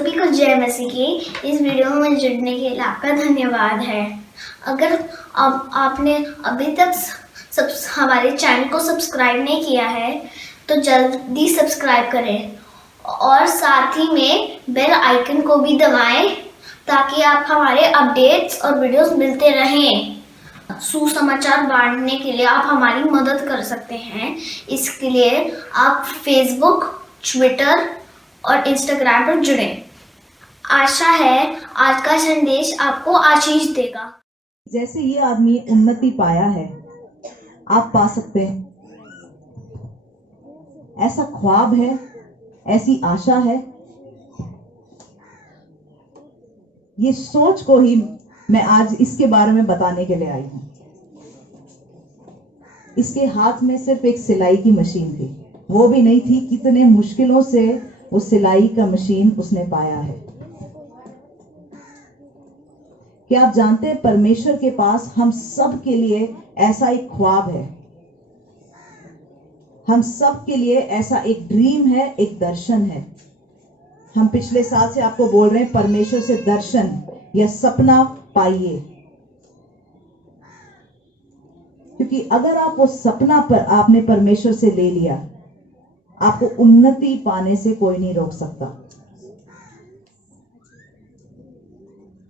सभी को जय मसीह की। इस वीडियो में जुड़ने के लिए आपका धन्यवाद है। अगर आपने अभी तक हमारे चैनल को सब्सक्राइब नहीं किया है तो जल्दी सब्सक्राइब करें और साथ ही में बेल आइकन को भी दबाएं ताकि आप हमारे अपडेट्स और वीडियोस मिलते रहें। सुसमाचार बांटने के लिए आप हमारी मदद कर सकते हैं। इसके लिए आप फेसबुक, ट्विटर और इंस्टाग्राम पर जुड़ें। आशा है आज का संदेश आपको आशीष देगा। जैसे ये आदमी उन्नति पाया है, आप पा सकते हैं। ऐसा ख्वाब है, ऐसी आशा है। ये सोच को ही मैं आज इसके बारे में बताने के लिए आई हूं। इसके हाथ में सिर्फ एक सिलाई की मशीन थी, वो भी नहीं थी। कितने मुश्किलों से वो सिलाई का मशीन उसने पाया है। क्या आप जानते हैं परमेश्वर के पास हम सब के लिए ऐसा एक ख्वाब है, हम सब के लिए ऐसा एक ड्रीम है, एक दर्शन है। हम पिछले साल से आपको बोल रहे हैं परमेश्वर से दर्शन या सपना पाइए, क्योंकि अगर आप वो सपना पर आपने परमेश्वर से ले लिया, आपको उन्नति पाने से कोई नहीं रोक सकता।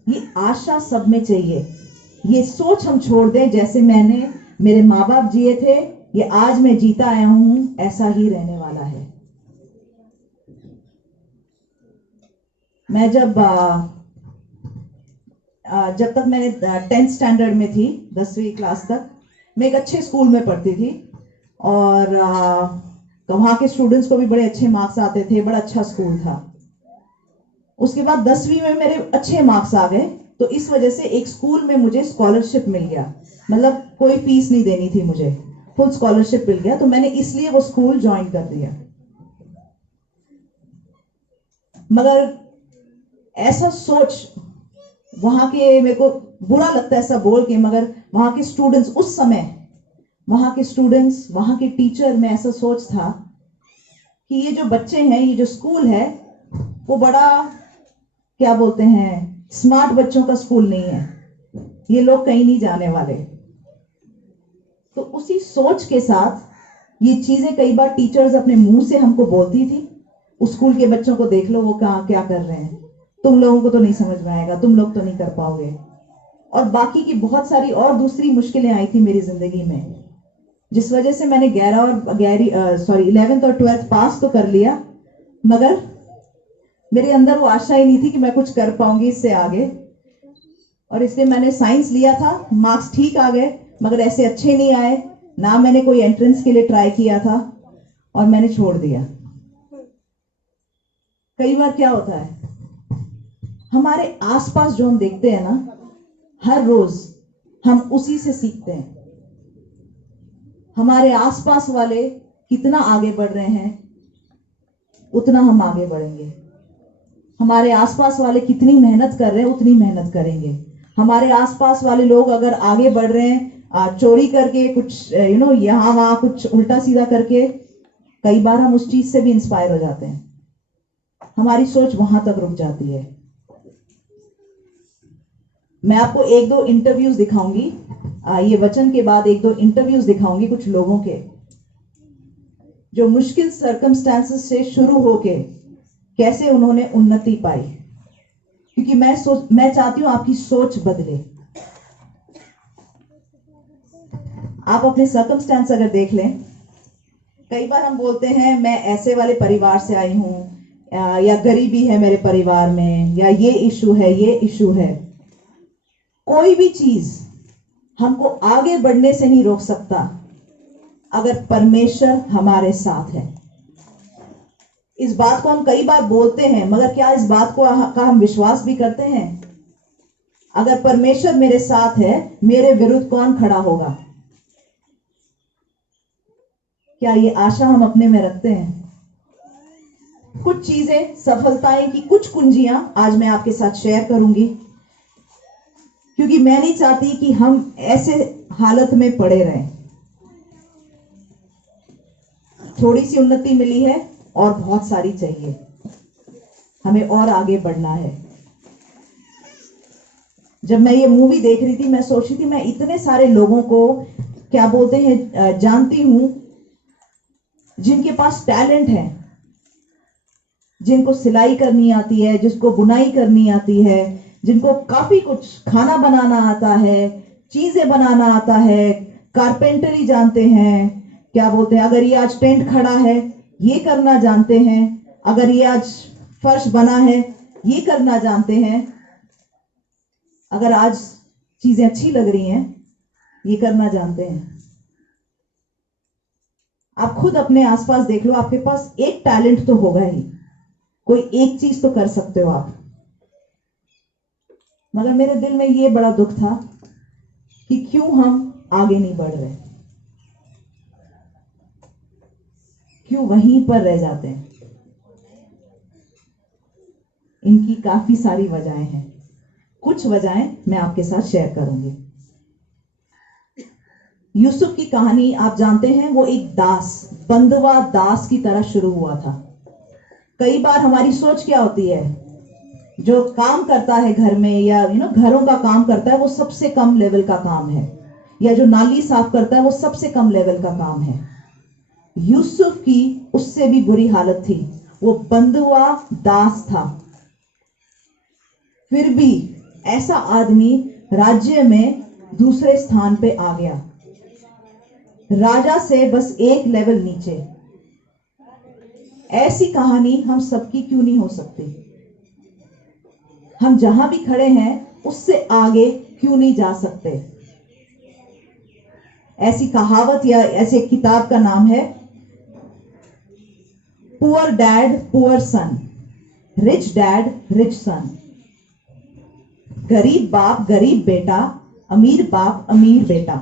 ये आशा सब में चाहिए। ये सोच हम छोड़ दें जैसे मैंने मेरे माँ बाप जिए थे, ये आज मैं जीता आया हूं, ऐसा ही रहने वाला है। मैं जब तक मैंने 10th स्टैंडर्ड में थी, 10वीं क्लास तक, मैं एक अच्छे स्कूल में पढ़ती थी और तो वहाँ के स्टूडेंट्स को भी बड़े अच्छे मार्क्स आते थे, बड़ा अच्छा स्कूल था। उसके बाद 10वीं में मेरे अच्छे मार्क्स आ गए, तो इस वजह से एक स्कूल में मुझे स्कॉलरशिप मिल गया। मतलब कोई फीस नहीं देनी थी मुझे, फुल स्कॉलरशिप मिल गया। तो मैंने इसलिए वो स्कूल ज्वाइन कर दिया। मगर ऐसा सोच वहां के, मेरे को बुरा लगता है ऐसा बोल के, मगर वहां के स्टूडेंट्स उस समय, वहां के स्टूडेंट्स, वहां के टीचर में ऐसा सोच था कि ये जो बच्चे हैं, ये जो स्कूल है, वो बड़ा क्या बोलते हैं, स्मार्ट बच्चों का स्कूल नहीं है, ये लोग कहीं नहीं जाने वाले। तो उसी सोच के साथ ये चीजें कई बार टीचर्स अपने मुंह से हमको बोलती थी, उस स्कूल के बच्चों को देख लो वो कहाँ क्या कर रहे हैं, तुम लोगों को तो नहीं समझ में आएगा, तुम लोग तो नहीं कर पाओगे। और बाकी की बहुत सारी और दूसरी मुश्किलें आई थी मेरी जिंदगी में, जिस वजह से मैंने 11th और 12th पास तो कर लिया, मगर मेरे अंदर वो आशा ही नहीं थी कि मैं कुछ कर पाऊंगी इससे आगे। और इसलिए मैंने साइंस लिया था, मार्क्स ठीक आ गए मगर ऐसे अच्छे नहीं आए, ना मैंने कोई एंट्रेंस के लिए ट्राई किया था और मैंने छोड़ दिया। कई बार क्या होता है, हमारे आसपास जो हम देखते हैं ना, हर रोज हम उसी से सीखते हैं। हमारे आसपास वाले कितना आगे बढ़ रहे हैं, उतना हम आगे बढ़ेंगे। हमारे आसपास वाले कितनी मेहनत कर रहे हैं, उतनी मेहनत करेंगे। हमारे आसपास वाले लोग अगर आगे बढ़ रहे हैं चोरी करके, कुछ यहाँ वहां कुछ उल्टा सीधा करके, कई बार हम उस चीज से भी इंस्पायर हो जाते हैं। हमारी सोच वहां तक रुक जाती है। मैं आपको 1-2 इंटरव्यूज दिखाऊंगी, ये वचन के बाद 1-2 इंटरव्यूज दिखाऊंगी कुछ लोगों के, जो मुश्किल सर्कमस्टांसेस से शुरू होके कैसे उन्होंने उन्नति पाई। क्योंकि मैं चाहती हूं आपकी सोच बदले। आप अपने सर्कमस्टांस अगर देख लें, कई बार हम बोलते हैं मैं ऐसे वाले परिवार से आई हूं, या गरीबी है मेरे परिवार में, या ये इशू है, ये इशू है। कोई भी चीज हमको आगे बढ़ने से नहीं रोक सकता अगर परमेश्वर हमारे साथ है। इस बात को हम कई बार बोलते हैं, मगर क्या इस बात को का हम विश्वास भी करते हैं? अगर परमेश्वर मेरे साथ है, मेरे विरुद्ध कौन खड़ा होगा? क्या ये आशा हम अपने में रखते हैं? कुछ चीजें, सफलताएं की कुछ कुंजियां आज मैं आपके साथ शेयर करूंगी, क्योंकि मैं नहीं चाहती कि हम ऐसे हालत में पड़े रहें। थोड़ी सी उन्नति मिली है और बहुत सारी चाहिए। हमें और आगे बढ़ना है। जब मैं ये मूवी देख रही थी, मैं सोच रही थी मैं इतने सारे लोगों को क्या बोलते हैं जानती हूं जिनके पास टैलेंट है, जिनको सिलाई करनी आती है, जिसको बुनाई करनी आती है, जिनको काफी कुछ खाना बनाना आता है, चीजें बनाना आता है, कारपेंटरी जानते हैं, क्या बोलते हैं, अगर ये आज टेंट खड़ा है ये करना जानते हैं, अगर ये आज फर्श बना है ये करना जानते हैं, अगर आज चीजें अच्छी लग रही हैं ये करना जानते हैं। आप खुद अपने आसपास देख लो, आपके पास एक टैलेंट तो होगा ही, कोई एक चीज तो कर सकते हो आप। मगर मेरे दिल में ये बड़ा दुख था कि क्यों हम आगे नहीं बढ़ रहे, क्यों वहीं पर रह जाते हैं। इनकी काफी सारी वजहें हैं, कुछ वजहें मैं आपके साथ शेयर करूंगी। यूसुफ की कहानी आप जानते हैं, वो एक दास, बंधुआ दास की तरह शुरू हुआ था। कई बार हमारी सोच क्या होती है, जो काम करता है घर में या घरों का काम करता है वो सबसे कम लेवल का काम है, या जो नाली साफ करता है वो सबसे कम लेवल का काम है। यूसुफ की उससे भी बुरी हालत थी, वो बंधुआ दास था। फिर भी ऐसा आदमी राज्य में दूसरे स्थान पे आ गया, राजा से बस एक लेवल नीचे। ऐसी कहानी हम सबकी क्यों नहीं हो सकती? हम जहां भी खड़े हैं उससे आगे क्यों नहीं जा सकते? ऐसी कहावत या ऐसे किताब का नाम है पुअर डैड पुअर सन, रिच डैड रिच सन। गरीब बाप गरीब बेटा, अमीर बाप अमीर बेटा।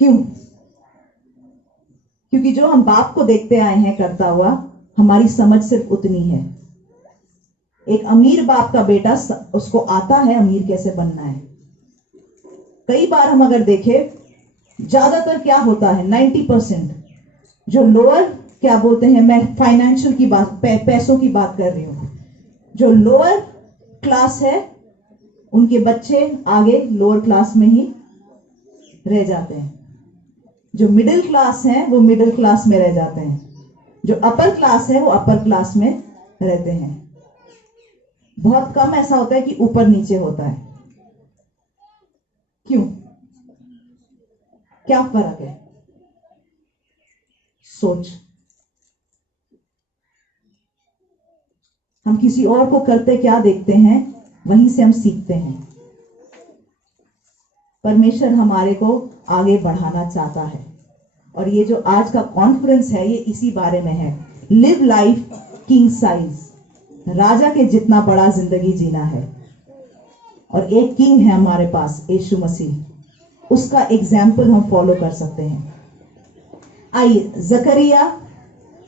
क्यों? क्योंकि जो हम बाप को देखते आए हैं करता हुआ, हमारी समझ सिर्फ उतनी है। एक अमीर बाप का बेटा, उसको आता है अमीर कैसे बनना है। कई बार हम अगर देखें, ज्यादातर क्या होता है, 90% जो लोअर क्या बोलते हैं, मैं फाइनेंशियल की बात, पैसों की बात कर रही हूं, जो लोअर क्लास है उनके बच्चे आगे लोअर क्लास में ही रह जाते हैं। जो मिडिल क्लास हैं वो मिडिल क्लास में रह जाते हैं, जो अपर क्लास है वो अपर क्लास में रहते हैं। बहुत कम ऐसा होता है कि ऊपर नीचे होता है। क्यों? क्या फर्क है? सोच। हम किसी और को करते क्या देखते हैं, वहीं से हम सीखते हैं। परमेश्वर हमारे को आगे बढ़ाना चाहता है, और ये जो आज का कॉन्फ्रेंस है ये इसी बारे में है। लिव लाइफ किंग साइज, राजा के जितना बड़ा जिंदगी जीना है। और एक किंग है हमारे पास, यीशु मसीह, उसका एग्जाम्पल हम फॉलो कर सकते हैं। आइए जकरिया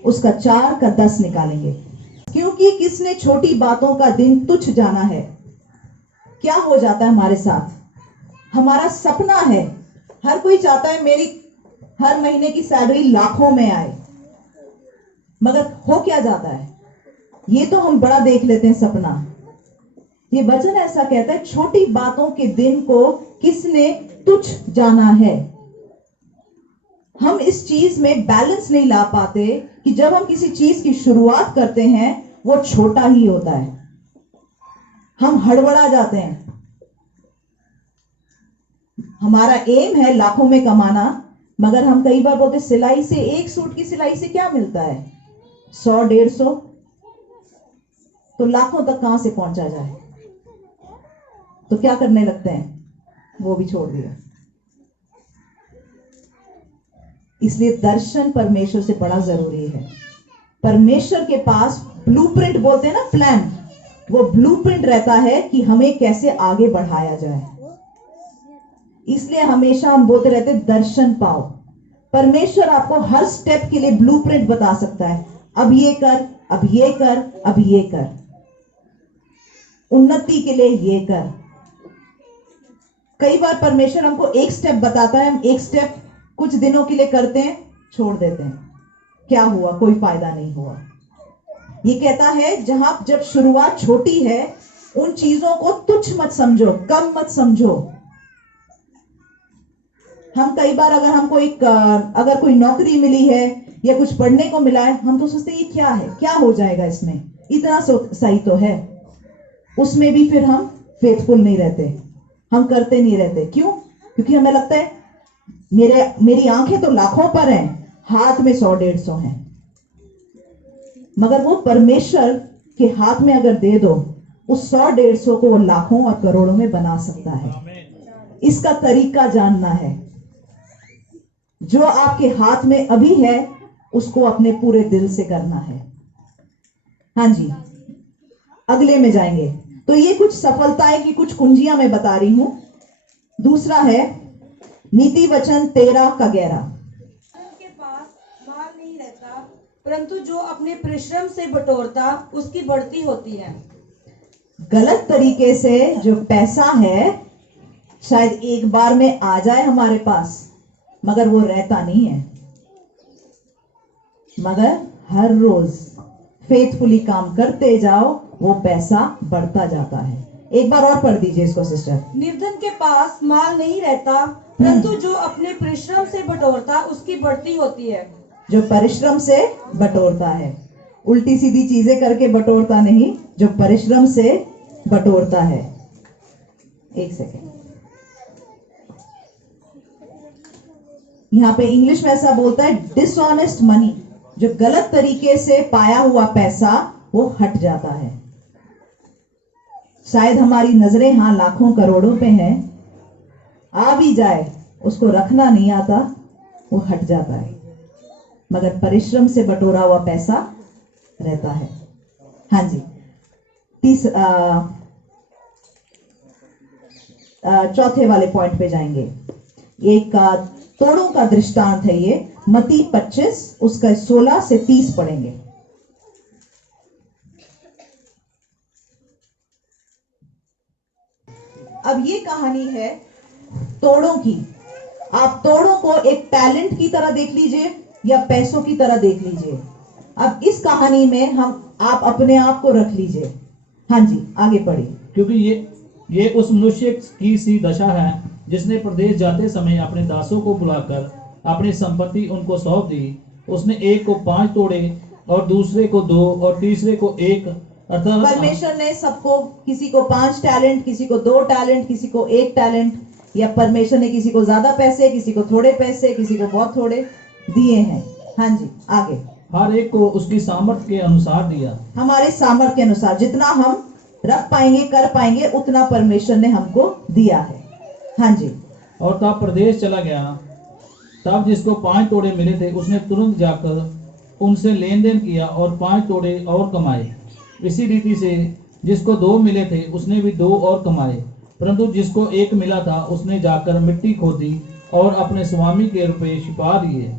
उसका 4 का 10 निकालेंगे। क्योंकि किसने छोटी बातों का दिन तुच्छ जाना है। क्या हो जाता है हमारे साथ? हमारा सपना है, हर कोई चाहता है मेरी हर महीने की सैलरी लाखों में आए, मगर हो क्या जाता है, ये तो हम बड़ा देख लेते हैं सपना। ये वचन ऐसा कहता है, छोटी बातों के दिन को किसने तुच्छ जाना है। हम इस चीज में बैलेंस नहीं ला पाते कि जब हम किसी चीज की शुरुआत करते हैं वो छोटा ही होता है, हम हड़बड़ा जाते हैं। हमारा एम है लाखों में कमाना, मगर हम कई बार बोलते सिलाई से, एक सूट की सिलाई से क्या मिलता है, 100-150, तो लाखों तक कहां से पहुंचा जाए। तो क्या करने लगते हैं, वो भी छोड़ दिया। इसलिए दर्शन परमेश्वर से बड़ा जरूरी है। परमेश्वर के पास ब्लूप्रिंट बोलते हैं ना, प्लान, वो ब्लूप्रिंट रहता है कि हमें कैसे आगे बढ़ाया जाए। इसलिए हमेशा हम बोलते रहते दर्शन पाओ। परमेश्वर आपको हर स्टेप के लिए ब्लूप्रिंट बता सकता है, अब ये कर, अब ये कर, अब ये कर, उन्नति के लिए ये कर। कई बार परमेश्वर हमको एक स्टेप बताता है, हम एक स्टेप कुछ दिनों के लिए करते हैं, छोड़ देते हैं। क्या हुआ? कोई फायदा नहीं हुआ। ये कहता है जब शुरुआत छोटी है, उन चीजों को तुच्छ मत समझो, कम मत समझो। हम कई बार अगर कोई नौकरी मिली है या कुछ पढ़ने को मिला है, हम तो सोचते हैं ये क्या है, क्या हो जाएगा इसमें, इतना सही तो है। उसमें भी फिर हम फेथफुल नहीं रहते, हम करते नहीं रहते। क्यों? क्योंकि हमें लगता है मेरी आंखें तो लाखों पर हैं, हाथ में 100-150 हैं। मगर वो परमेश्वर के हाथ में अगर दे दो, उस 100-150 को वो लाखों और करोड़ों में बना सकता है। इसका तरीका जानना है। जो आपके हाथ में अभी है, उसको अपने पूरे दिल से करना है। हाँ जी, अगले में जाएंगे। तो ये कुछ सफलताएं की कुछ कुंजियां मैं बता रही हूं। दूसरा है नीति वचन 13:11। के पास माल नहीं रहता, परंतु जो अपने परिश्रम से बटोरता उसकी बढ़ती होती है। गलत तरीके से जो पैसा है, शायद एक बार में आ जाए हमारे पास, मगर वो रहता नहीं है। मगर हर रोज फेथफुली काम करते जाओ, वो पैसा बढ़ता जाता है। एक बार और पढ़ दीजिए इसको सिस्टर। निर्धन के पास माल नहीं रहता, परंतु जो अपने परिश्रम से बटोरता उसकी बढ़ती होती है। जो परिश्रम से बटोरता है, उल्टी सीधी चीजें करके बटोरता नहीं, जो परिश्रम से बटोरता है। एक सेकेंड, यहाँ पे इंग्लिश में ऐसा बोलता है डिसऑनेस्ट मनी। जो गलत तरीके से पाया हुआ पैसा वो हट जाता है। शायद हमारी नजरें लाखों करोड़ों पे हैं, आ भी जाए, उसको रखना नहीं आता, वो हट जाता है। मगर परिश्रम से बटोरा हुआ पैसा रहता है। हाँ जी, चौथे वाले पॉइंट पे जाएंगे। एक तोड़ों का दृष्टांत है ये, मत्ती 25 उसका 16 से 30 पढ़ेंगे। अब ये कहानी है तोड़ों की। आप तोड़ों को एक टैलेंट की तरह देख लीजिए या पैसों की तरह देख लीजिए। अब इस कहानी में आप अपने आप को रख लीजिए। हाँ जी, आगे पढ़िए। क्योंकि ये उस मनुष्य की सी दशा है जिसने प्रदेश जाते समय अपने दासों को बुलाकर अपनी संपत्ति उनको सौंप दी। उसने एक को 5 तोड़े और दूसरे को 2 और तीसरे को 1, अर्थात परमेश्वर ने सबको, किसी को 5 टैलेंट, किसी को 2 टैलेंट, किसी को 1 टैलेंट, या परमेश्वर ने किसी को ज्यादा पैसे, किसी को थोड़े पैसे, किसी को बहुत थोड़े दिए हैं। हाँ जी, आगे। हर एक को उसकी सामर्थ्य के अनुसार दिया। हमारे सामर्थ्य के अनुसार जितना हम रख पाएंगे, कर पाएंगे, उतना परमेश्वर ने हमको दिया है। हाँ जी। और तब प्रदेश चला गया। तब जिसको 5 तोड़े मिले थे उसने तुरंत जाकर उनसे लेन देन किया और 5 तोड़े और कमाए। इसी रीति से जिसको 2 मिले थे उसने भी 2 और कमाए। परंतु जिसको 1 मिला था उसने जाकर मिट्टी खोदी और अपने स्वामी के रुपए छिपा दिए।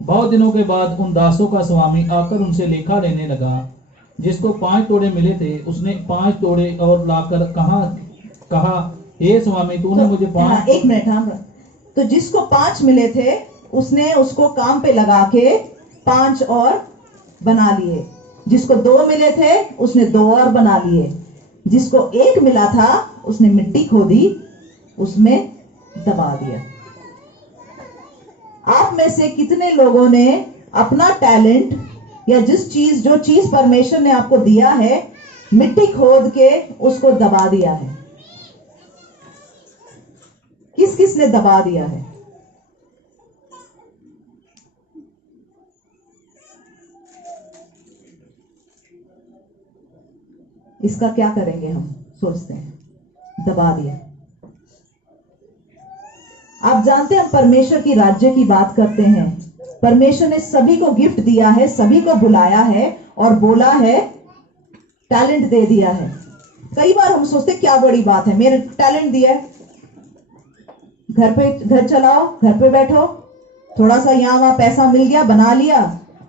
बहुत दिनों के बाद उन दासों का स्वामी आकर उनसे लेखा लेने लगा। जिसको 5 तोड़े मिले थे उसने 5 तोड़े और लाकर कहा, हे स्वामी, तूने मुझे 5। एक मिनट। हाँ, तो जिसको 5 मिले थे उसने उसको काम पे लगा के 5 और बना लिए। जिसको 2 मिले थे उसने 2 और बना लिए। जिसको 1 मिला था उसने मिट्टी खोदी, उसमें दबा दिया। आप में से कितने लोगों ने अपना टैलेंट या जो चीज परमेश्वर ने आपको दिया है, मिट्टी खोद के उसको दबा दिया है? किस किस ने दबा दिया है? इसका क्या करेंगे हम सोचते हैं, दबा दिया। आप जानते हैं, हम परमेश्वर की राज्य की बात करते हैं। परमेश्वर ने सभी को गिफ्ट दिया है, सभी को बुलाया है और बोला है, टैलेंट दे दिया है। कई बार हम सोचते क्या बड़ी बात है, मेरे टैलेंट दिया है, घर चलाओ, घर पे बैठो, थोड़ा सा यहाँ वहां पैसा मिल गया, बना लिया,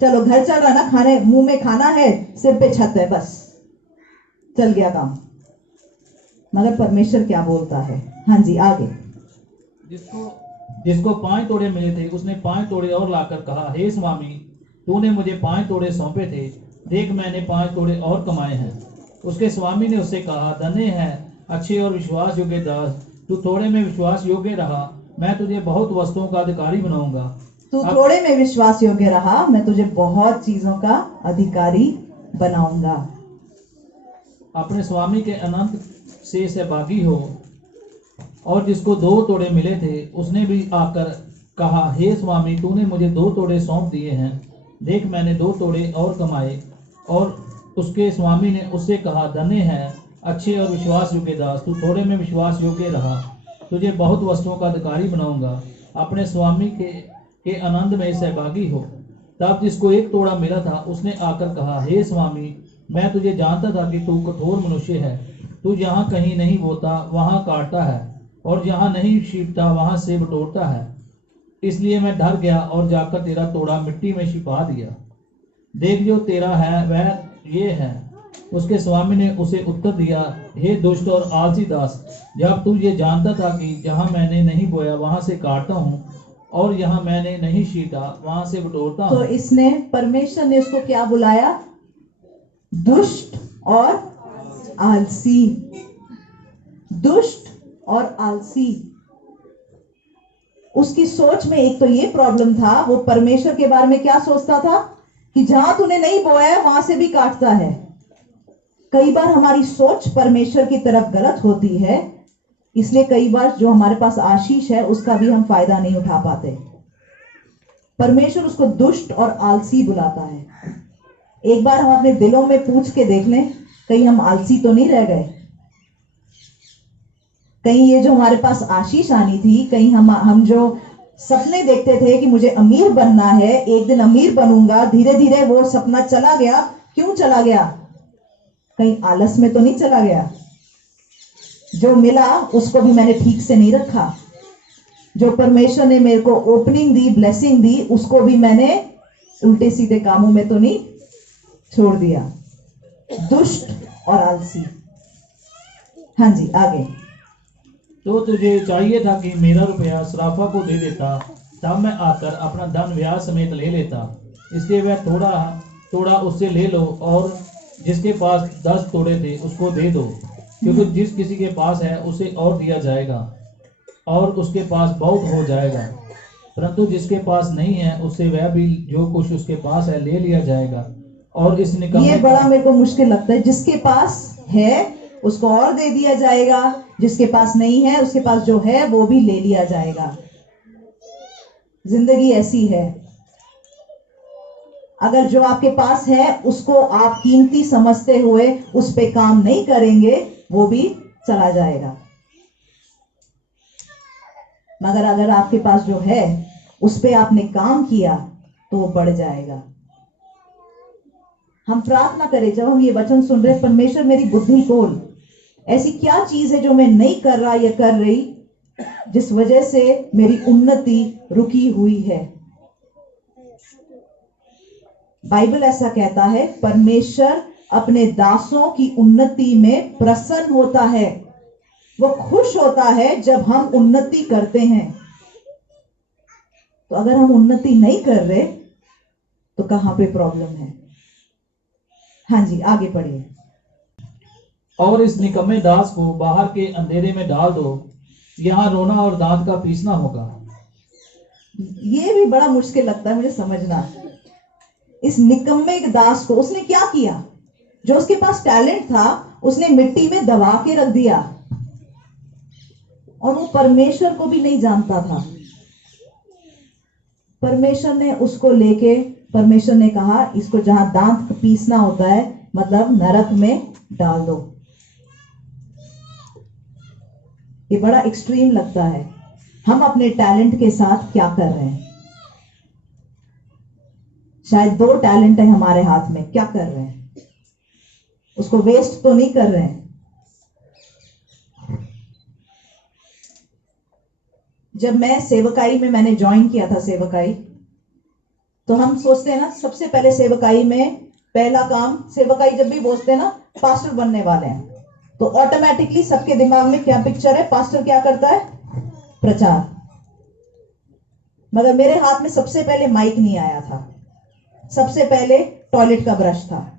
चलो घर चल रहा ना, खाने मुंह में खाना है, सिर पे छत है, बस चल गया काम। मगर परमेश्वर क्या बोलता है? हाँ जी, आगे। जिसको 5 तोड़े मिले थे उसने 5 तोड़े और लाकर कहा, हे स्वामी, तूने मुझे 5 तोड़े सौंपे थे। देख मैंने 5 तोड़े और कमाए हैं। उसके स्वामी ने उससे कहा, धन्य है अच्छे और विश्वास योग्य दास, तू थोड़े में विश्वास योग्य रहा, मैं तुझे बहुत वस्तुओं का अधिकारी बनाऊंगा। तू अब- थोड़े में विश्वास योग्य रहा, मैं तुझे बहुत चीजों का अधिकारी बनाऊंगा। अपने स्वामी के अनंत से सहभागी हो। और जिसको 2 तोड़े मिले थे उसने भी आकर कहा, हे स्वामी, तूने मुझे 2 तोड़े सौंप दिए हैं, देख मैंने 2 तोड़े और कमाए। और उसके स्वामी ने उससे कहा, धन्य है अच्छे और विश्वास योग्य दास, तू थोड़े में विश्वास योग्य रहा, तुझे बहुत वस्तुओं का अधिकारी बनाऊंगा। अपने स्वामी के आनंद में सहभागी हो। तब जिसको 1 तोड़ा मिला था उसने आकर कहा, हे स्वामी, मैं तुझे जानता था कि तू कठोर मनुष्य है, तू जहाँ कहीं नहीं बोता वहाँ काटता है, और जहाँ नहीं छींटता वहाँ से बटोरता है। इसलिए मैं डर गया और जाकर तेरा तोड़ा मिट्टी में छिपा दिया। देख जो तेरा है वह ये है। उसके स्वामी ने उसे उत्तर दिया, हे दुष्ट और आलसी दास, जब तू ये जानता था कि जहाँ मैंने नहीं बोया वहाँ से काटता हूँ, और यहाँ मैंने नहीं छींटा वहाँ से बटोरता तो हूँ। इसने, परमेश्वर ने उसको क्या बुलाया? दुष्ट और आलसी। दुष्ट और आलसी। उसकी सोच में एक तो ये प्रॉब्लम था, वो परमेश्वर के बारे में क्या सोचता था कि जहां तूने नहीं बोया है वहां से भी काटता है। कई बार हमारी सोच परमेश्वर की तरफ गलत होती है, इसलिए कई बार जो हमारे पास आशीष है उसका भी हम फायदा नहीं उठा पाते। परमेश्वर उसको दुष्ट और आलसी बुलाता है। एक बार हम अपने दिलों में पूछ के देख लें, कहीं हम आलसी तो नहीं रह गए? कहीं ये जो हमारे पास आशीष आनी थी, कहीं हम जो सपने देखते थे कि मुझे अमीर बनना है, एक दिन अमीर बनूंगा, धीरे धीरे वो सपना चला गया। क्यों चला गया? कहीं आलस में तो नहीं चला गया? जो मिला उसको भी मैंने ठीक से नहीं रखा। जो परमेश्वर ने मेरे को ओपनिंग दी, ब्लेसिंग दी, उसको भी मैंने उल्टे सीधे कामों में तो नहीं छोड़ दिया। दुष्ट और आलसी। हाँ जी, आगे। तो तुझे चाहिए था कि मेरा रुपया सराफा को दे देता, तब मैं आकर अपना धन ब्याज समेत ले लेता। इसलिए वह थोड़ा उससे ले लो, और जिसके पास 10 तोड़े थे उसको दे दो, क्योंकि जिस किसी के पास है उसे और दिया जाएगा और उसके पास बहुत हो जाएगा, परंतु जिसके पास नहीं है उससे वह भी जो कुछ उसके पास है ले लिया जाएगा। और इस निकम्मे ये बड़ा मेरे को मुश्किल लगता है। जिसके पास है उसको और दे दिया जाएगा, जिसके पास नहीं है उसके पास जो है वो भी ले लिया जाएगा। जिंदगी ऐसी है। अगर जो आपके पास है उसको आप कीमती समझते हुए उस पे काम नहीं करेंगे, वो भी चला जाएगा। मगर अगर आपके पास जो है उस पे आपने काम किया तो वो बढ़ जाएगा। हम प्रार्थना करें, जब हम ये वचन सुन रहे, परमेश्वर मेरी बुद्धि खोल, ऐसी क्या चीज है जो मैं नहीं कर रहा या कर रही जिस वजह से मेरी उन्नति रुकी हुई है। बाइबल ऐसा कहता है, परमेश्वर अपने दासों की उन्नति में प्रसन्न होता है। वो खुश होता है जब हम उन्नति करते हैं। तो अगर हम उन्नति नहीं कर रहे तो कहां पे प्रॉब्लम है? हाँ जी, आगे पढ़िए। और इस निकम्मे दास को बाहर के अंधेरे में डाल दो, यहाँ रोना और दांत का पीसना होगा। ये भी बड़ा मुश्किल लगता है मुझे समझना। इस निकम्मे दास को उसने क्या किया? जो उसके पास टैलेंट था उसने मिट्टी में दबा के रख दिया, और वो परमेश्वर को भी नहीं जानता था। परमेश्वर ने उसको लेके, परमेश्वर ने कहा इसको जहां दांत पीसना होता है, मतलब नरक में डाल दो। ये बड़ा एक्सट्रीम लगता है। हम अपने टैलेंट के साथ क्या कर रहे हैं? शायद 2 टैलेंट है हमारे हाथ में, क्या कर रहे हैं? उसको वेस्ट तो नहीं कर रहे हैं। जब मैं सेवकाई में मैंने ज्वाइन किया था सेवकाई, तो हम सोचते हैं ना, सबसे पहले सेवकाई में पहला काम, सेवकाई जब भी बोलते हैं ना पास्टर बनने वाले हैं, तो ऑटोमेटिकली सबके दिमाग में क्या पिक्चर है? पास्टर क्या करता है? प्रचार। मगर मेरे हाथ में सबसे पहले माइक नहीं आया था, सबसे पहले टॉयलेट का ब्रश था।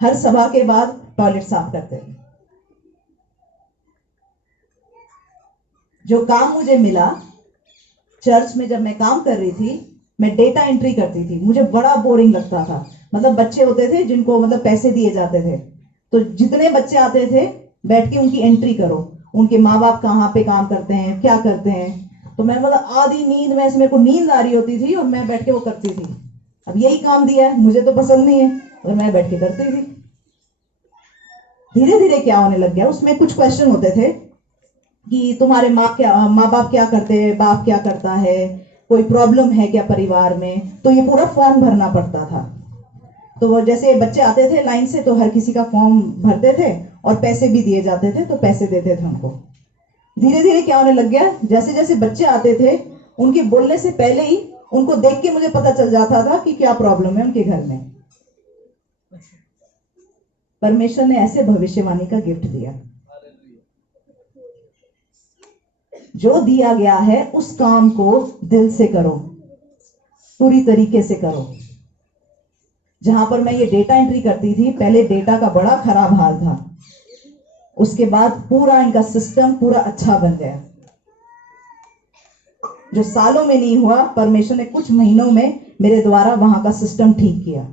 हर सभा के बाद टॉयलेट साफ करते थे। जो काम मुझे मिला चर्च में, जब मैं काम कर रही थी, मैं डेटा एंट्री करती थी। मुझे बड़ा बोरिंग लगता था। मतलब बच्चे होते थे जिनको मतलब पैसे दिए जाते थे, तो जितने बच्चे आते थे बैठ के उनकी एंट्री करो, उनके माँ बाप कहाँ पे काम करते हैं, क्या करते हैं। तो मैं मतलब आधी नींद में, मेरे को नींद आ रही होती थी और मैं बैठ के वो करती थी। अब यही काम दिया है, मुझे तो पसंद नहीं है और मैं बैठ के करती थी। धीरे धीरे क्या होने लग गया, उसमें कुछ क्वेश्चन होते थे कि तुम्हारे माँ बाप क्या करते हैं, बाप क्या करता है, कोई प्रॉब्लम है क्या परिवार में, तो ये पूरा फॉर्म भरना पड़ता था। तो वो जैसे बच्चे आते थे लाइन से, तो हर किसी का फॉर्म भरते थे और पैसे भी दिए जाते थे, तो पैसे देते थे उनको। धीरे धीरे क्या होने लग गया, जैसे जैसे बच्चे आते थे उनके बोलने से पहले ही उनको देख के मुझे पता चल जाता था कि क्या प्रॉब्लम है उनके घर में। परमेश्वर ने ऐसे भविष्यवाणी का गिफ्ट दिया। जो दिया गया है उस काम को दिल से करो, पूरी तरीके से करो। जहां पर मैं ये डेटा एंट्री करती थी, पहले डेटा का बड़ा खराब हाल था, उसके बाद पूरा इनका सिस्टम पूरा अच्छा बन गया। जो सालों में नहीं हुआ, परमेश्वर ने कुछ महीनों में मेरे द्वारा वहां का सिस्टम ठीक किया।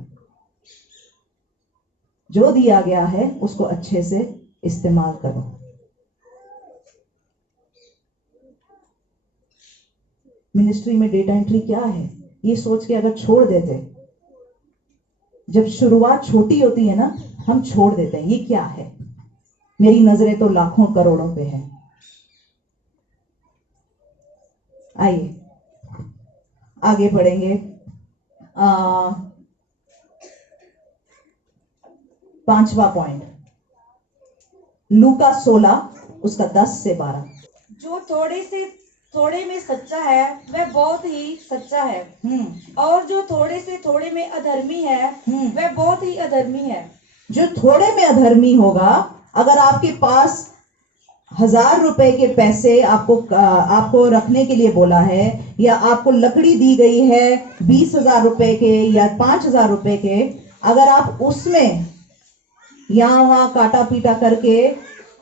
जो दिया गया है उसको अच्छे से इस्तेमाल करो। मिनिस्ट्री में डेटा एंट्री क्या है ये सोच के अगर छोड़ देते, जब शुरुआत छोटी होती है ना, हम छोड़ देते हैं, ये क्या है, मेरी नजरें तो लाखों करोड़ों पे है। आइए आगे बढ़ेंगे। 5वां पॉइंट, लूका 16 उसका 10 से 12। जो थोड़े में सच्चा है वह बहुत ही सच्चा है, और जो थोड़े से थोड़े में अधर्मी है वह बहुत ही अधर्मी है। जो थोड़े में अधर्मी होगा, अगर आपके पास 1000 रुपए के पैसे आपको रखने के लिए बोला है, या आपको लकड़ी दी गई है 20,000 रुपए के या 5,000 रुपए के, अगर आप उसमें यहाँ वहां काटा पीटा करके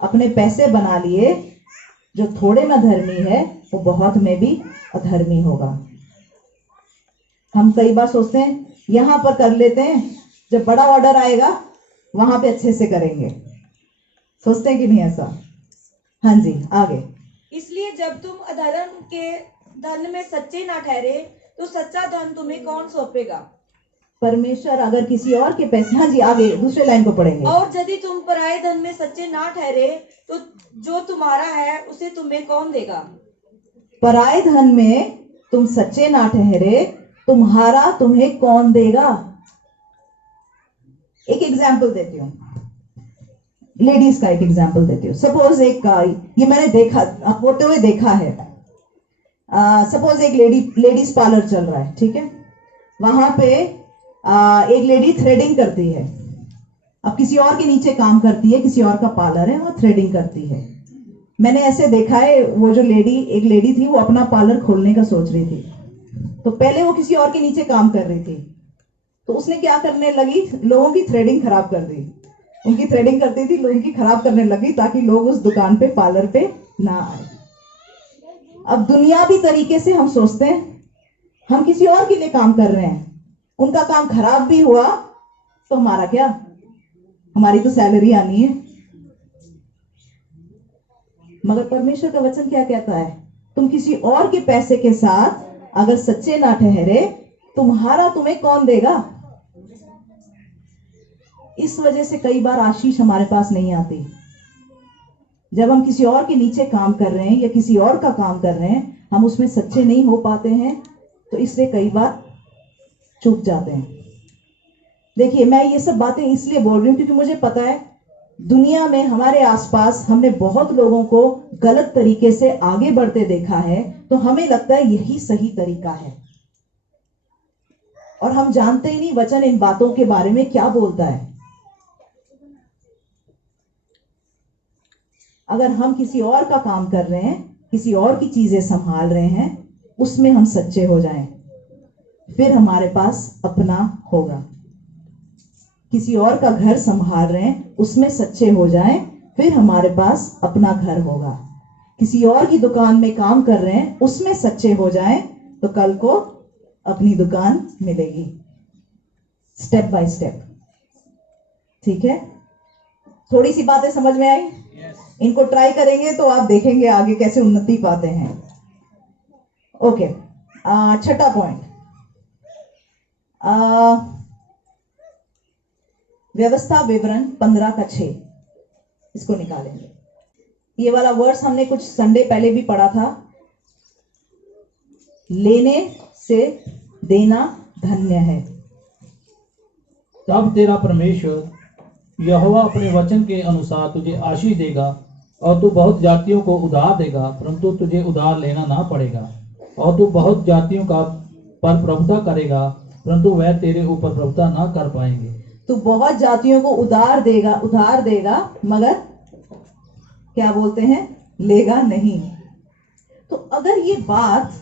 अपने पैसे बना लिए, जो थोड़े में अधर्मी है वो बहुत में भी अधर्मी होगा। हम कई बार सोचते हैं यहां पर कर लेते हैं, जब बड़ा ऑर्डर आएगा वहां पे अच्छे से करेंगे, सोचते हैं कि नहीं ऐसा? हाँ जी, आगे। इसलिए जब तुम अधर्म के धन में सच्चे ना ठहरे तो सच्चा धन तुम्हें कौन सौंपेगा? परमेश्वर अगर किसी और के पैसे, हाँ जी आगे दूसरे लाइन को पढ़ेंगे। और यदि तुम पराये धन में सच्चे ना ठहरे तो जो तुम्हारा है उसे तुम्हें कौन देगा? पराये धन में तुम सच्चे ना ठहरे, तुम्हारा तुम्हें कौन देगा? एक एग्जाम्पल देती हूँ, लेडीज का एक एग्जाम्पल देती हूँ। सपोज ये मैंने देखा, होते हुए देखा है। सपोज एक लेडीज पार्लर चल रहा है, ठीक है। वहां पे एक लेडी थ्रेडिंग करती है। अब किसी और के नीचे काम करती है, किसी और का पार्लर है, वो थ्रेडिंग करती है। मैंने ऐसे देखा है, वो जो एक लेडी थी, वो अपना पार्लर खोलने का सोच रही थी। तो पहले वो किसी और के नीचे काम कर रही थी, तो उसने क्या करने लगी, लोगों की थ्रेडिंग खराब कर दी। उनकी थ्रेडिंग करती थी, लोगों की खराब करने लगी, ताकि लोग उस दुकान पे, पार्लर पे ना आए। अब दुनियावी तरीके से हम सोचते हैं हम किसी और के लिए काम कर रहे हैं, उनका काम खराब भी हुआ तो हमारा क्या, हमारी तो सैलरी आनी है। मगर परमेश्वर का वचन क्या कहता है, तुम किसी और के पैसे के साथ अगर सच्चे ना ठहरे, तुम्हारा तुम्हें कौन देगा? इस वजह से कई बार आशीष हमारे पास नहीं आती। जब हम किसी और के नीचे काम कर रहे हैं या किसी और का काम कर रहे हैं, हम उसमें सच्चे नहीं हो पाते हैं, तो इससे कई बार चूक जाते हैं। देखिए, मैं ये सब बातें इसलिए बोल रही हूँ क्योंकि मुझे पता है दुनिया में हमारे आसपास हमने बहुत लोगों को गलत तरीके से आगे बढ़ते देखा है, तो हमें लगता है यही सही तरीका है, और हम जानते ही नहीं वचन इन बातों के बारे में क्या बोलता है। अगर हम किसी और का काम कर रहे हैं, किसी और की चीजें संभाल रहे हैं, उसमें हम सच्चे हो जाएं, फिर हमारे पास अपना होगा। किसी और का घर संभाल रहे हैं उसमें सच्चे हो जाएं, फिर हमारे पास अपना घर होगा। किसी और की दुकान में काम कर रहे हैं उसमें सच्चे हो जाएं, तो कल को अपनी दुकान मिलेगी। स्टेप बाय स्टेप, ठीक है? थोड़ी सी बातें समझ में आई? इनको ट्राई करेंगे तो आप देखेंगे आगे कैसे उन्नति पाते हैं। ओके, छठा पॉइंट, व्यवस्था विवरण 15/6, इसको निकालेंगे। ये वाला वर्ड्स हमने कुछ संडे पहले भी पढ़ा था। लेने से देना धन्य है। तब तेरा परमेश्वर यहोवा अपने वचन के अनुसार तुझे आशीष देगा और तू बहुत जातियों को उधार देगा, परंतु तुझे उधार लेना ना पड़ेगा। और तू बहुत जातियों का पर प्रभुता करेगा, परंतु वह तेरे ऊपर प्रभुता ना कर पाएंगे। तू बहुत जातियों को उधार देगा, मगर क्या बोलते हैं, लेगा नहीं। तो अगर ये बात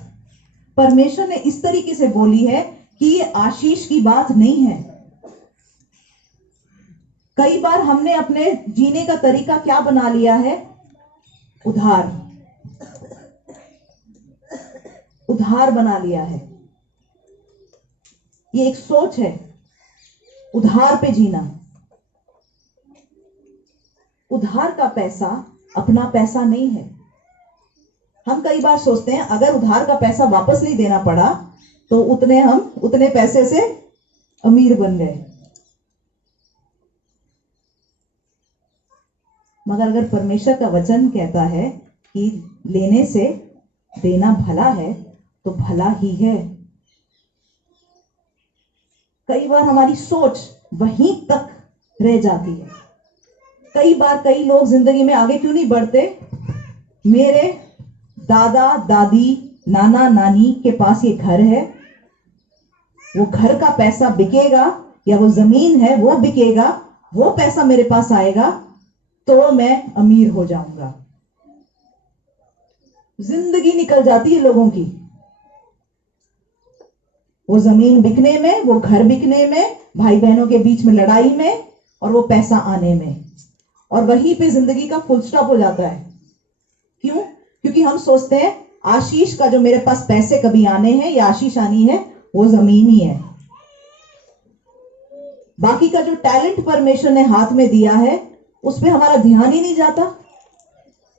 परमेश्वर ने इस तरीके से बोली है कि ये आशीष की बात नहीं है। कई बार हमने अपने जीने का तरीका क्या बना लिया है, उधार बना लिया है। ये एक सोच है, उधार पे जीना। उधार का पैसा अपना पैसा नहीं है। हम कई बार सोचते हैं अगर उधार का पैसा वापस नहीं देना पड़ा तो उतने पैसे से अमीर बन गए। मगर अगर परमेश्वर का वचन कहता है कि लेने से देना भला है, तो भला ही है। कई बार हमारी सोच वहीं तक रह जाती है। कई बार कई लोग जिंदगी में आगे क्यों नहीं बढ़ते? मेरे दादा दादी नाना नानी के पास ये घर है, वो घर का पैसा बिकेगा, या वो जमीन है वो बिकेगा, वो पैसा मेरे पास आएगा तो मैं अमीर हो जाऊंगा। जिंदगी निकल जाती है लोगों की, वो जमीन बिकने में, वो घर बिकने में, भाई बहनों के बीच में लड़ाई में, और वो पैसा आने में, और वहीं पे जिंदगी का फुल स्टॉप हो जाता है। क्यों? क्योंकि हम सोचते हैं आशीष का जो मेरे पास पैसे कभी आने हैं या आशीष आनी है वो जमीन ही है। बाकी का जो टैलेंट परमेश्वर ने हाथ में दिया है उस पे हमारा ध्यान ही नहीं जाता,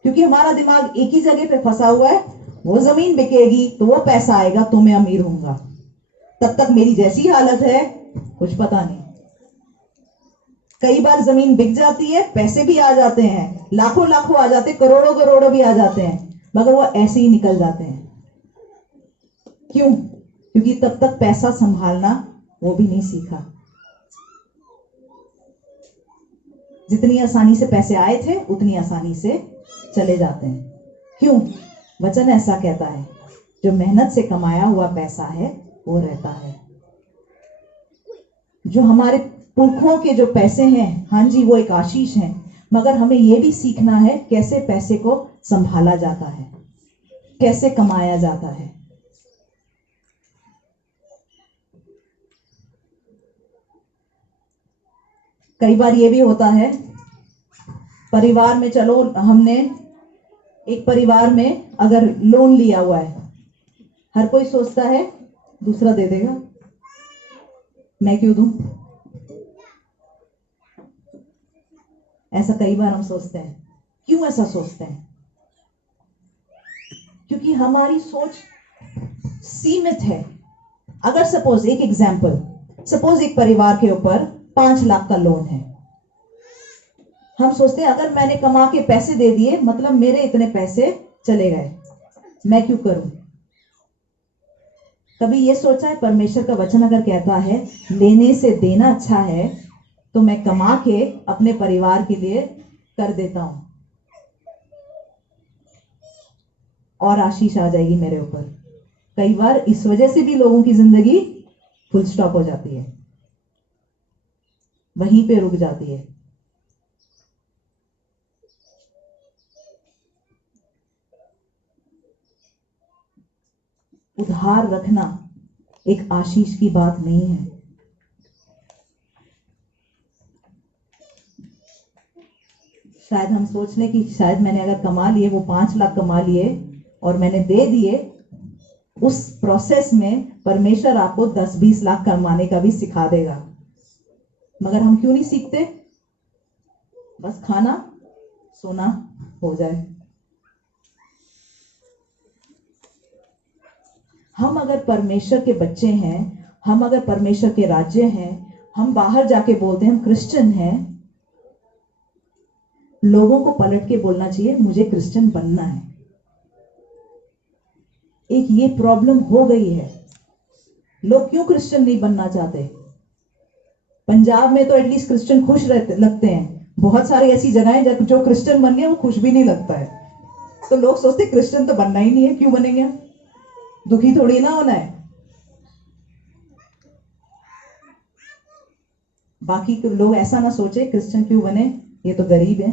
क्योंकि हमारा दिमाग एक ही जगह पे फंसा हुआ है। वो जमीन बिकेगी तो वो पैसा आएगा तो मैं अमीर होऊंगा, तब तक मेरी जैसी हालत है कुछ पता नहीं। कई बार जमीन बिक जाती है, पैसे भी आ जाते हैं, लाखों लाखों आ जाते, करोड़ों करोड़ों भी आ जाते हैं, मगर वो ऐसे ही निकल जाते हैं। क्यों? क्योंकि तब तक पैसा संभालना वो भी नहीं सीखा। जितनी आसानी से पैसे आए थे उतनी आसानी से चले जाते हैं। क्यों? वचन ऐसा कहता है, जो मेहनत से कमाया हुआ पैसा है वो रहता है। जो हमारे पुरखों के जो पैसे हैं, हाँ जी, वो एक आशीष है, मगर हमें यह भी सीखना है कैसे पैसे को संभाला जाता है, कैसे कमाया जाता है। कई बार ये भी होता है परिवार में, चलो हमने एक परिवार में अगर लोन लिया हुआ है, हर कोई सोचता है दूसरा दे देगा, मैं क्यों दूं। ऐसा कई बार हम सोचते हैं। क्यों ऐसा सोचते हैं? क्योंकि हमारी सोच सीमित है। अगर सपोज एक एग्जाम्पल, सपोज एक परिवार के ऊपर 5 लाख का लोन है, हम सोचते हैं अगर मैंने कमा के पैसे दे दिए मतलब मेरे इतने पैसे चले गए, मैं क्यों करूं। कभी ये सोचा है परमेश्वर का वचन अगर कहता है लेने से देना अच्छा है, तो मैं कमा के अपने परिवार के लिए कर देता हूं और आशीष आ जाएगी मेरे ऊपर। कई बार इस वजह से भी लोगों की जिंदगी फुल स्टॉप हो जाती है, वहीं पे रुक जाती है। उधार रखना एक आशीष की बात नहीं है। शायद हम सोच लें कि शायद मैंने अगर कमा लिए, वो 5 लाख कमा लिए और मैंने दे दिए, उस प्रोसेस में परमेश्वर आपको 10-20 लाख कमाने का भी सिखा देगा। मगर हम क्यों नहीं सीखते? बस खाना सोना हो जाए। हम अगर परमेश्वर के बच्चे हैं, हम अगर परमेश्वर के राज्य हैं, हम बाहर जाके बोलते हैं हम क्रिश्चियन हैं, लोगों को पलट के बोलना चाहिए मुझे क्रिश्चियन बनना है। एक ये प्रॉब्लम हो गई है। लोग क्यों क्रिश्चियन नहीं बनना चाहते? पंजाब में तो एटलीस्ट क्रिश्चियन खुश लगते हैं। बहुत सारी ऐसी जगहें जो क्रिश्चियन बन गए वो खुश भी नहीं लगता है। तो लोग सोचते क्रिश्चियन तो बनना ही नहीं है, क्यों बनेंगे? दुखी थोड़ी ना होना है। बाकी लोग ऐसा ना सोचे क्रिश्चियन क्यों बने, ये तो गरीब है।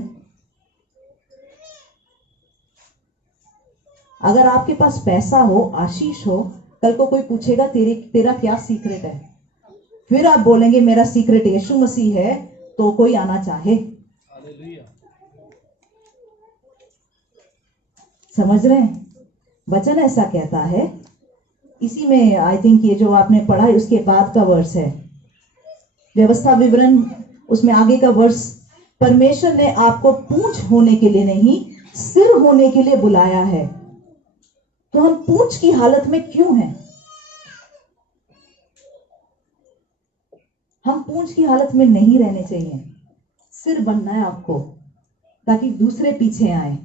अगर आपके पास पैसा हो, आशीष हो, कल को कोई पूछेगा तेरा क्या सीक्रेट है, फिर आप बोलेंगे मेरा सीक्रेट यीशु मसीह है, तो कोई आना चाहे। समझ रहे हैं? वचन ऐसा कहता है। इसी में आई थिंक ये जो आपने पढ़ा है उसके बाद का वर्स है, व्यवस्था विवरण, उसमें आगे का वर्स, परमेश्वर ने आपको पूंछ होने के लिए नहीं सिर होने के लिए बुलाया है। तो हम पूंछ की हालत में क्यों हैं? हम पूंछ की हालत में नहीं रहने चाहिए। सिर बनना है आपको, ताकि दूसरे पीछे आए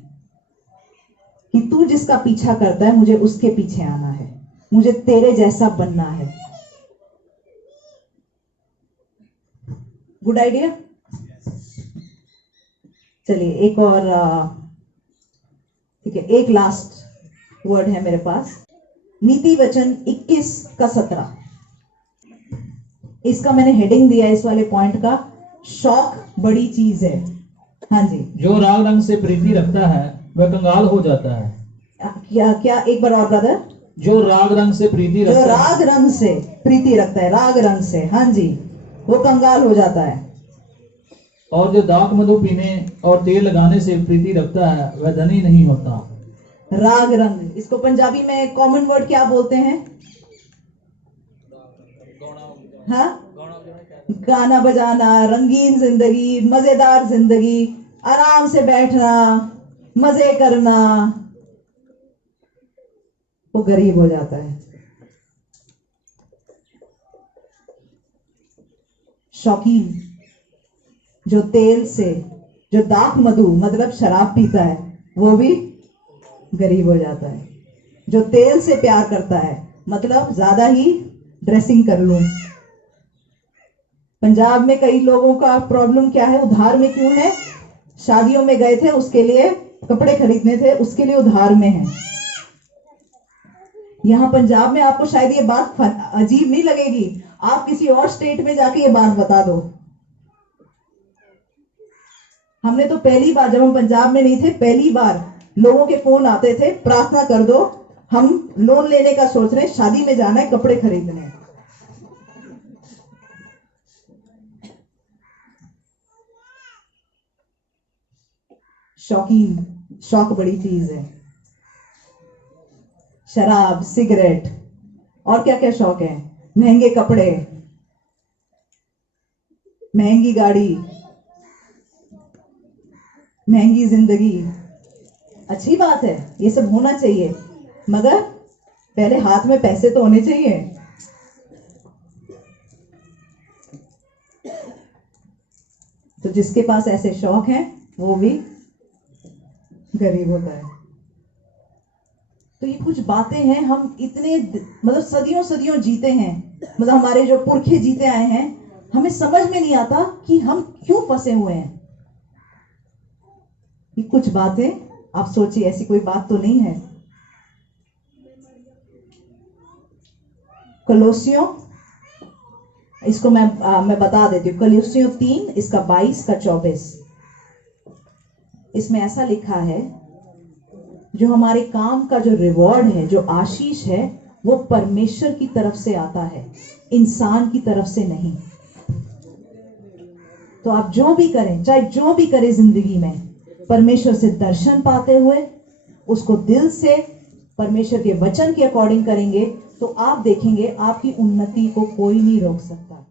कि तू जिसका पीछा करता है मुझे उसके पीछे आना है, मुझे तेरे जैसा बनना है। Good idea? चलिए एक और, ठीक है, एक लास्ट वर्ड है मेरे पास, नीति वचन 21:17। इसका मैंने हेडिंग दिया है इस वाले पॉइंट का, शौक बड़ी चीज है। हाँ जी, जो राग रंग से प्रीति रखता है वह कंगाल हो जाता है। क्या एक बार और ब्रदर? जो राग रंग से प्रीति जो रखता है, राग रंग से प्रीति रखता है, राग रंग से, हाँ जी, वो कंगाल हो जाता है। और जो दाख मधु पीने और तेल लगाने से प्रीति रखता है वह धनी नहीं होता। राग रंग, इसको पंजाबी में कॉमन वर्ड क्या बोलते हैं? हाँ, गाना बजाना, रंगीन जिंदगी, मजेदार जिंदगी, आराम से बैठना, मजे करना, वो गरीब हो जाता है। शौकीन, जो तेल से, जो दाख मधु मतलब शराब पीता है, वो भी गरीब हो जाता है। जो तेल से प्यार करता है मतलब ज्यादा ही ड्रेसिंग कर लूं। पंजाब में कई लोगों का प्रॉब्लम क्या है, उधार में क्यों है? शादियों में गए थे, उसके लिए कपड़े खरीदने थे, उसके लिए उधार में है। यहाँ पंजाब में आपको शायद ये बात अजीब नहीं लगेगी, आप किसी और स्टेट में जाके ये बात बता दो। हमने तो पहली बार, जब हम पंजाब में नहीं थे, पहली बार लोगों के फोन आते थे, प्रार्थना कर दो, हम लोन लेने का सोच रहे हैं, शादी में जाना है, कपड़े खरीदने हैं। शौकीन, शौक बड़ी चीज है। शराब, सिगरेट, और क्या क्या शौक है? महंगे कपड़े, महंगी गाड़ी, महंगी जिंदगी। अच्छी बात है, ये सब होना चाहिए, मगर पहले हाथ में पैसे तो होने चाहिए। तो जिसके पास ऐसे शौक हैं वो भी गरीब होता है। तो ये कुछ बातें हैं, हम इतने मतलब सदियों सदियों जीते हैं, मतलब हमारे जो पुरखे जीते आए हैं, हमें समझ में नहीं आता कि हम क्यों फंसे हुए हैं। ये कुछ बातें आप सोचिए, ऐसी कोई बात तो नहीं है। कलोसियों, इसको मैं बता देती हूँ, कलोसियों 3 इसका 22 का 24, इसमें ऐसा लिखा है, जो हमारे काम का जो रिवॉर्ड है, जो आशीष है, वो परमेश्वर की तरफ से आता है, इंसान की तरफ से नहीं। तो आप जो भी करें, चाहे जो भी करें जिंदगी में, परमेश्वर से दर्शन पाते हुए उसको दिल से परमेश्वर के वचन के अकॉर्डिंग करेंगे तो आप देखेंगे आपकी उन्नति को कोई नहीं रोक सकता।